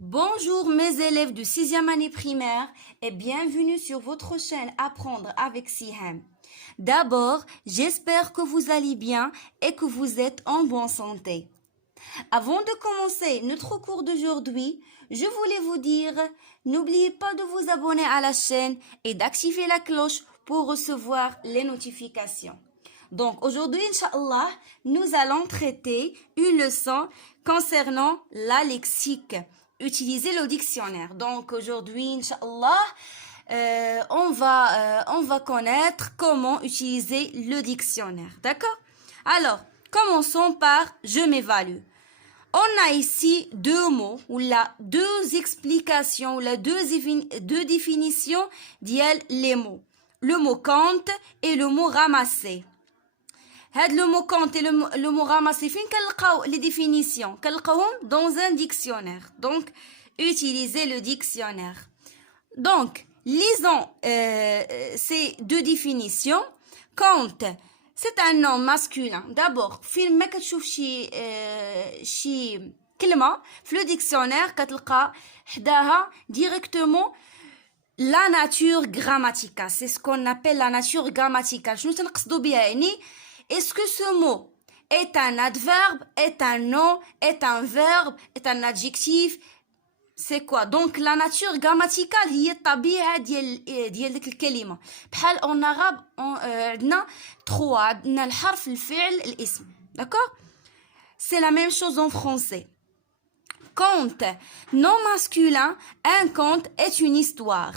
Bonjour mes élèves de 6e année primaire et bienvenue sur votre chaîne Apprendre avec Siham. D'abord, j'espère que vous allez bien et que vous êtes en bonne santé. Avant de commencer notre cours d'aujourd'hui, je voulais vous dire, n'oubliez pas de vous abonner à la chaîne et d'activer la cloche pour recevoir les notifications. Donc aujourd'hui, Inch'Allah, nous allons traiter une leçon concernant la lexique. Utiliser le dictionnaire. Donc aujourd'hui, Inch'Allah, on va connaître comment utiliser le dictionnaire. D'accord? Alors, commençons par je m'évalue. On a ici deux mots, ou là, deux explications, ou là, deux définitions les mots. Le mot compte et le mot ramasser. Le mot compte et le mot ramasser, fin les définitions, dans un dictionnaire. Donc, utilisez le dictionnaire. Donc, lisons ces deux définitions. Compte, c'est un nom masculin. D'abord, film ما كتشوف شي كلمة في le dictionnaire كتلقى حداها directement la nature grammaticale. C'est ce qu'on appelle la nature grammaticale. شنو تنقصدو بها يعني est-ce que ce mot est un adverbe, est un nom, est un verbe, est un adjectif? C'est quoi? Donc la nature grammaticale هي الطبيعة ديال ديك الكلمة. بحال en arabe عندنا 3 عندنا الحرف الفعل الاسم. D'accord? C'est la même chose en français. Conte, nom masculin, un conte est une histoire,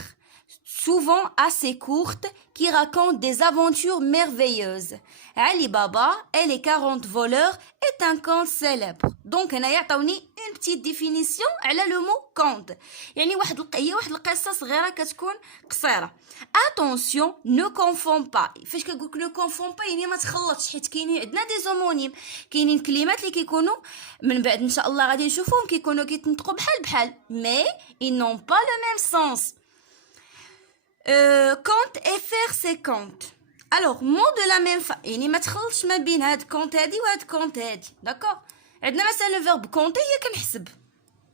souvent assez courte, qui raconte des aventures merveilleuses. Ali Baba et les 40 voleurs est un conte célèbre. Donc هنا يعطوني une petite définition على le mot conte. يعني واحد القصة صغيرة كتكون قصيرة. Attention, ne confonds pas. فاش كنقولك ne confonds pas يعني ما تخلطش حيت كاينين عندنا دي زومونيم كاينين كلمات اللي كيكونوا من بعد ان شاء الله غادي نشوفوهم كيكونوا كيتنطقوا بحال mais ils n'ont pas le même sens. Compte et faire ses comptes. Alors, mot de la même famille. يعني ما تخلطش ما بين هاد compte هادي وهاد compte هادي. D'accord? عندنا مثلا le verbe compter هي كنحسب.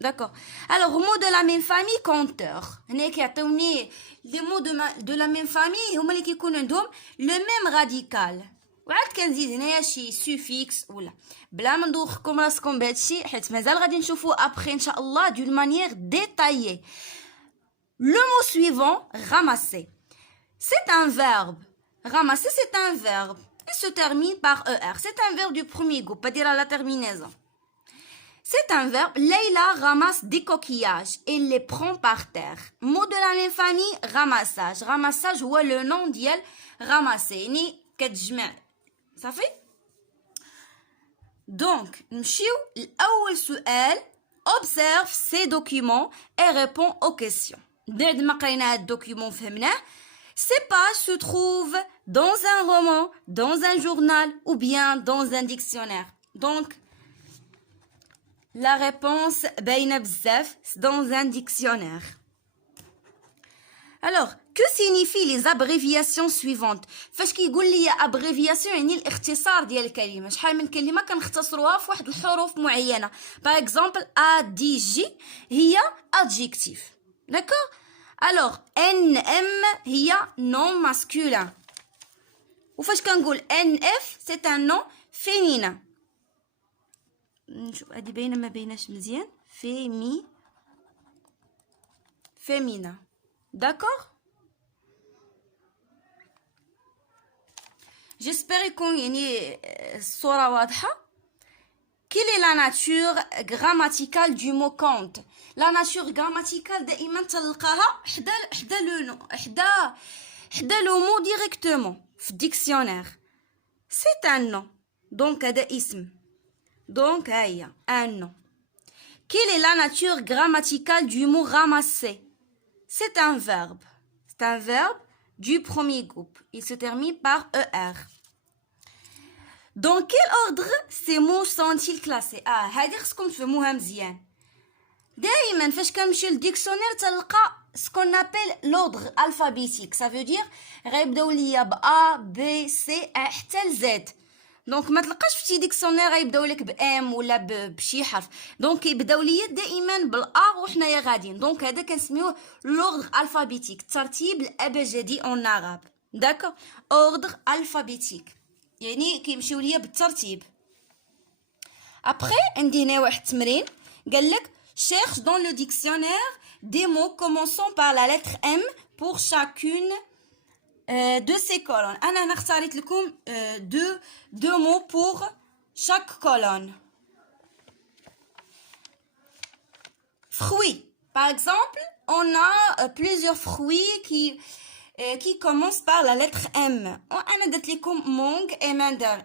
D'accord. Alors, mot de la même famille, compteur. هنا كيعطيوني les mots de la même famille هما اللي كيكون عندهم le même radical. وعاد كنزيد هنايا شي suffix ولا بلا ما ندوخكم راسكم بهادشي حيت مازال غادي نشوفو après ان شاء الله d'une manière détaillée. Le mot suivant, ramasser. C'est un verbe. Ramasser, c'est un verbe. Il se termine par ER. C'est un verbe du premier groupe, pas dire à la terminaison. C'est un verbe. Leila ramasse des coquillages et les prend par terre. Mot de la même famille, ramassage. Ramassage, ou le nom d'elle, ramasser. Ni كتجمع. Ça fait? Donc, نمشيو الأول سؤال. Observe ces documents et répond aux questions. بعد ما قرينا هاد الدوكيومون فهمناه. Ces pages se trouvent dans un roman, dans un journal ou bien dans un dictionnaire. Donc, la réponse باينة بزاف, dans un dictionnaire. Alors, que signifient les abréviations suivantes? فاش كيقول لي abréviation يعني الاختصار ديال الكلمة. شحال من كلمة كنختصروها في واحد الحروف معينة. Par exemple, ADJ هي adjectif. D'accord? Alors, NM هي nom masculin. وفاش كنقول NF c'est un nom féminin. نشوف هادي باينة ما بايناش مزيان. Féminin. D'accord? J'espère يكون يعني الصورة واضحة. Quelle est la nature grammaticale du mot compte? La nature grammaticale دائما تلقاها حدا le mot directement في dictionnaire. C'est un nom. Donc هذا اسم. Donc هي un nom. Quelle est la nature grammaticale du mot ramasser? C'est un verbe. C'est un verbe du premier groupe. Il se termine par ER. Dans quel ordre ces mots sont-ils classés? هادي خصكم تفهموها مزيان. دائما فاش كنمشي للديكسيونير تلقى ce qu'on appelle l'ordre alphabétique. Ça veut dire غيبداو ليا ب A, B, C حتى ل Z. دونك ما تلقاش في شي ديكسيونير غيبداو لك بام ولا بشي حرف. دونك كيبداو ليا دائما بالا وحنايا غاديين. دونك هذا كنسميوه لوردر الفابيتيك، الترتيب الابجدي اون عرب. داكوغ، اوردر الفابيتيك يعني كيمشيو ليا بالترتيب. ابخي عندي هنا واحد التمرين قال لك cherche dans le dictionnaire des mots commençant par la lettre M pour chacune de ces colonnes. أنا هنا اختاريت لكم deux mots pour chaque colonne. Fruits. Par exemple, on a plusieurs fruits qui commencent par la lettre M. أنا درت لكم mangue et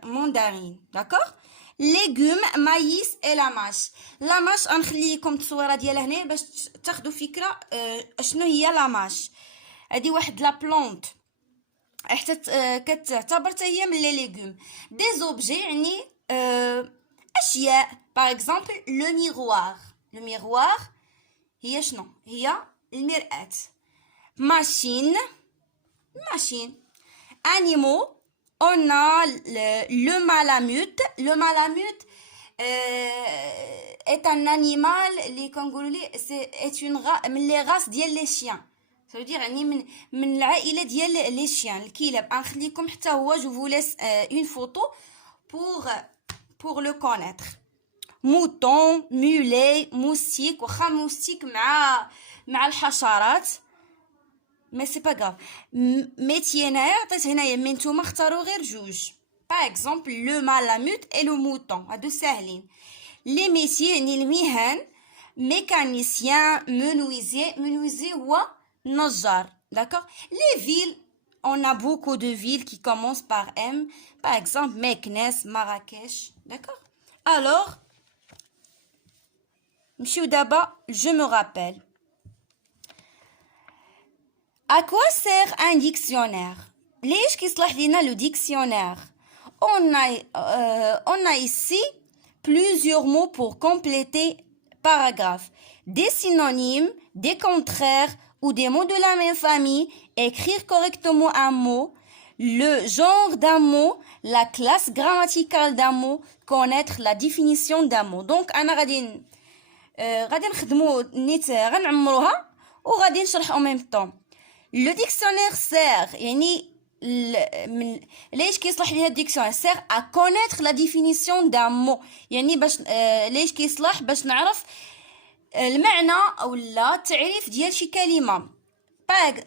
mandarine. D'accord? légumes, maïs et la mâche. La mâche غنخلي لكم التصويره ديالها هنا باش تاخذوا فكره شنو هي لا ماش. هذه واحد لا بلونت حتى كتعتبر حتى هي من لي ليغوم. دي زوبجي يعني اشياء. باغ اكزومبل لو ميروار. لو ميروار هي شنو؟ هي المرآة. ماشين انيمو. On a le malamute. Le malamute est un animal est une les races ديال les chiens. Ça veut dire يعني من العائلة ديال les chiens الكلاب. غنخليكم حتى هو je vous laisse une photo pour le connaître. mouton, mulet, moustique. واخا moustique مع الحشرات مي سي با غاف. ميتي هنايا عطيت هنايا من نتوما اختاروا غير جوج. باغ اكزومبل لو مالاموت اي لو موطون هادو ساهلين. لي ميتي يعني المهن ميكانيسيان منويزي هو نجار. داكوغ. لي فيل on a beaucoup de villes qui commencent par M. par exemple مكناس مراكش. داكوغ. alors نمشيو دابا je me rappelle. À quoi sert un dictionnaire? ليش كيصلح لينا le dictionnaire? On a ici plusieurs mots pour compléter paragraphe. Des synonymes, des contraires ou des mots de la même famille. Écrire correctement un mot. Le genre d'un mot. La classe grammaticale d'un mot. Connaître la définition d'un mot. Donc أنا غادي نخدمو نيت غنعمروها وغادي نشرح en même temps. Le dictionnaire sert يعني ليش كيصلح لينا الديكسيونير sert à connaître la définition d'un mot. يعني باش ليش كيصلح باش نعرف المعنى او لا التعريف ديال شي كلمه.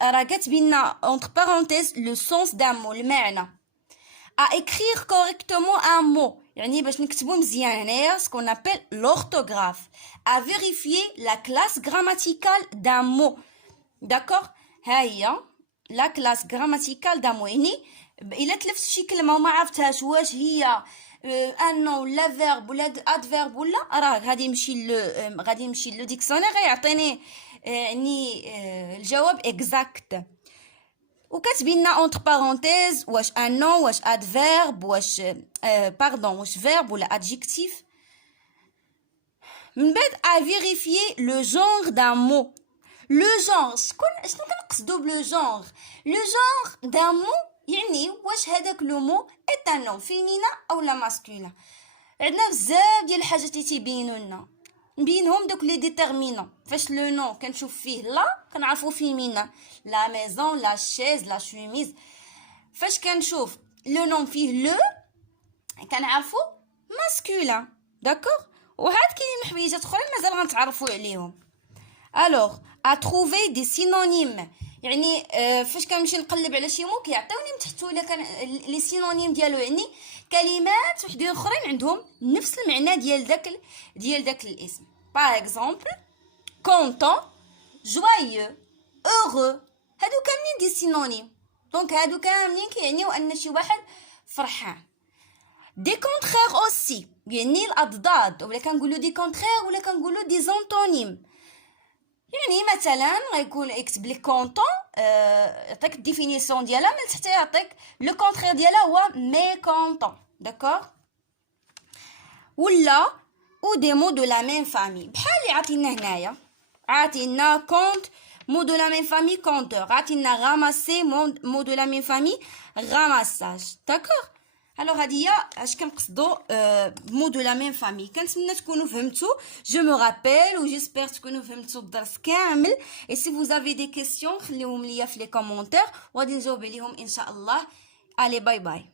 راه كتبينا entre parenthèses le sens d'un mot المعنى. à écrire correctement un mot يعني باش نكتبو مزيان هنايا ce qu'on appelle l'orthographe. à vérifier la classe grammaticale d'un mot. d'accord. ها هي لا كلاس غراماتيكال دامو يعني الا تلفت شي كلمه وما عرفتهاش واش هي ان ولا فيرب ولا ادفيرب ولا راه غادي نمشي لو ديكسيونير غيعطيني يعني الجواب اكزاكت. وكتبينا اونتر بارونتيز واش ان واش ادفيرب واش واش فيرب ولا ادجيكتيف. من بعد à vérifier le genre d'un mot. لو جونغ شنو كنقصدو بلو جونغ؟ لو جونغ دان مو يعني واش هذاك لو مو اي ان نون فيمينا او لا ماسكولا. عندنا بزاف ديال الحاجات اللي تيبينوا لنا بينهم دوك لي ديتيرمينون. فاش لو نون كنشوف فيه لا كنعرفو فيمينا لا ميزون لا شيز لا شوميز. فاش كنشوف لو نون فيه لو كنعرفو ماسكولا. داكوغ. وهاد كاينين حويجات اخرين مازال غنتعرفوا عليهم. alors à trouver des synonymes يعني فاش كنمشي نقلب على شي مو كيعطيوني من تحتو الا كان لي سينونيم ديالو يعني كلمات وحدين اخرين عندهم نفس المعنى ديال داك الاسم. باغ اكزومبل content joyeux heureux هادو كاملين دي سينونيم. دونك هادو كاملين كيعنيو ان شي واحد فرحان. دي كونترير اوسي يعني الاضداد ولا كنقولوا دي كونترير ولا كنقولوا دي زونتونيم. يعني مثلا غيكون يكتب لك كونطون يعطيك الديفينيسيون ديالها من تحت يعطيك لو كونترير ديالها هو ميكونطون. داكوغ. ولا او دي مو دو لا ميم فامي بحال اللي عطينا هنايا. عطينا كونت مو دو لا ميم فامي كونتور. عطينا راماسي مو دو لا ميم فامي راماساج. داكوغ. Alors هادية اش كنقصدوا مو دو لا ميم فامي. كنتمنى تكونوا فهمتوا. جو مو رابيل و جيسبر تكونوا فهمتوا الدرس كامل. et si vous avez des questions خليوهم ليا في لي كومونتير وغادي نجاوب عليهم ان شاء الله. allez باي باي.